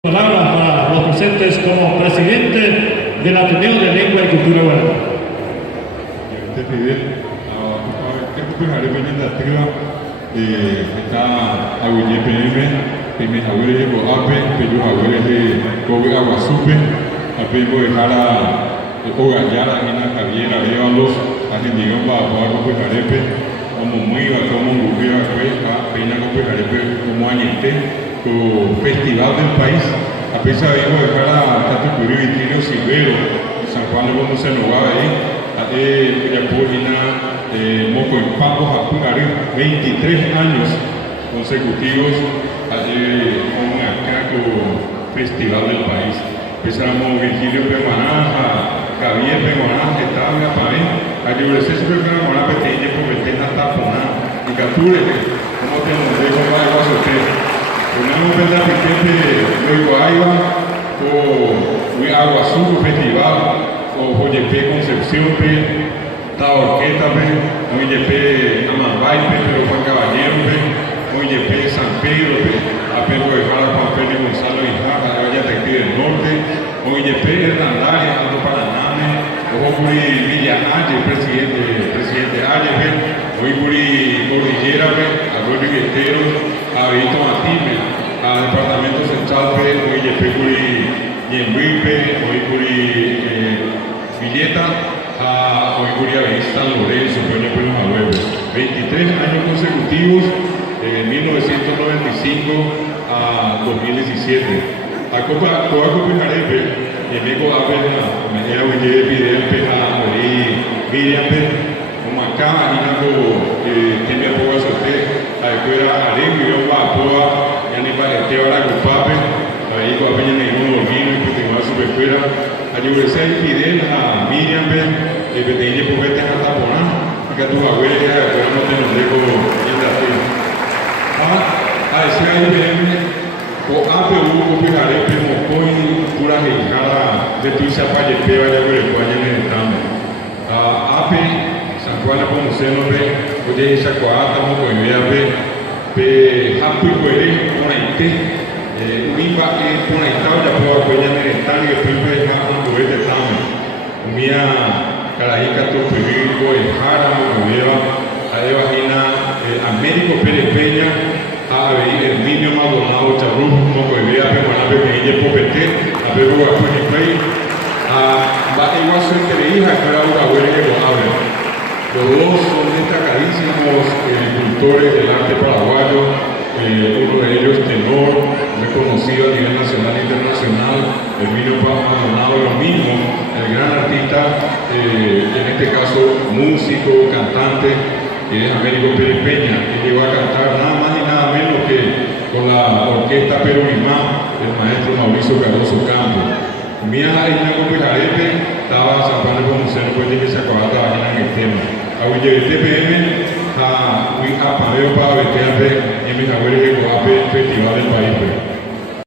Palabras para los presentes como presidente del Ateneo de Lengua y Cultura Guaraní. Este Fidel, que puede haber venido a tierra, está a William PM, que me abuela de Boape, que yo abuela de Kobe Aguasupe, a Pembo de Jara, Ogallara, Ina Javiera, Lévalos, a Gendigón, Baboa, Cope Jarepe, como Muiva, como Gubia, a Peña Cope Jarepe, como Añete. Festival del país, a pesar de dejar a Tatucurí Vitrino Silvero, San Juan de Bono Senogaba ahí, a Yapurina, Moco en Pampo, Japurari, 23 años consecutivos, con acá con Festival del país. Empezamos Virgilio Permaná, Javier Permaná, que estaba en la pared, a Llorecer siempre que era una pequeña, porque tenga taponá, y Capture, ¿cómo te lo dejo para el vaso usted? Tenemos verdad que luego Aiva, o Aguaçu Festival, o JP Concepción, ta Orquesta, o JP Amambay, pero Juan Caballero, o JP San Pedro, a Pedro de Jara, Juan Pedro Gonzalo y Jaja, Vaya Tecti del Norte, o JP Hernandari, Aldo Paraname, o Juri Villa Aye, presidente Aye, o Juri Cordillera, a Rodríguez Guetero, a Vito Matime, a Departamento Central, hoy Yepecuri Yenwipe, hoy Curi Villeta, a hoy Curi San Lorenzo, Peña Pueblo Manuelos. 23 años consecutivos, de 1995 a 2017. A Copa Jarepe, y luego a ver, me era un día de Fidel, a Miriam, como acá, y luego que me apoya a usted. Afuera Arengue, Apoa, Yanipa, Esteban, Agupape, ahí Guapeña, Ninguno, Dormino, y continuar su escuela. A Yuresel, Fidel, a Miriam, el pequeño poquete a Taponá, que a tu abuela, pero no te lo dejo en la tierra. A ese IBM, o APU, Copijaré, Mocoy, Pura Jejara, de Tuisa, Payepea, ya por el Guaya, en el Tamo. AP, San Juan, como se nos ve. Oye, esa cuarta, como que me ve, Hapu y Cuere, por ahí te, Uiba, por ahí está, ya puedo apoyar en el tal, y después me deja un poder de tamo. Mía, Caraíca, tu periódico, el Jara, como lleva, a Evagina, Américo Pérez Peña, a Herminio Maldonado, Charrú, como que vea, Permaná, Pequeña, Popete, a Pedro Guapuani Pay, a Baewa Suerte Hija, que era una abuela que lo habla. Los dos son destacadísimos cultores del arte paraguayo, uno de ellos tenor, reconocido a nivel nacional e internacional, Herminio Maldonado, lo mismo, el gran artista, en este caso músico, cantante, que es Américo Pérez Peña, que llegó a cantar nada más y nada menos que con la orquesta Peronimá, el maestro Mauricio Cardoso Campos. Mía Aina Copijarete, estaba San Juan de Pomuceno, pues de que se acababa de trabajar en el tema. A TPM, a Pameo para Beteate, y mis abuelos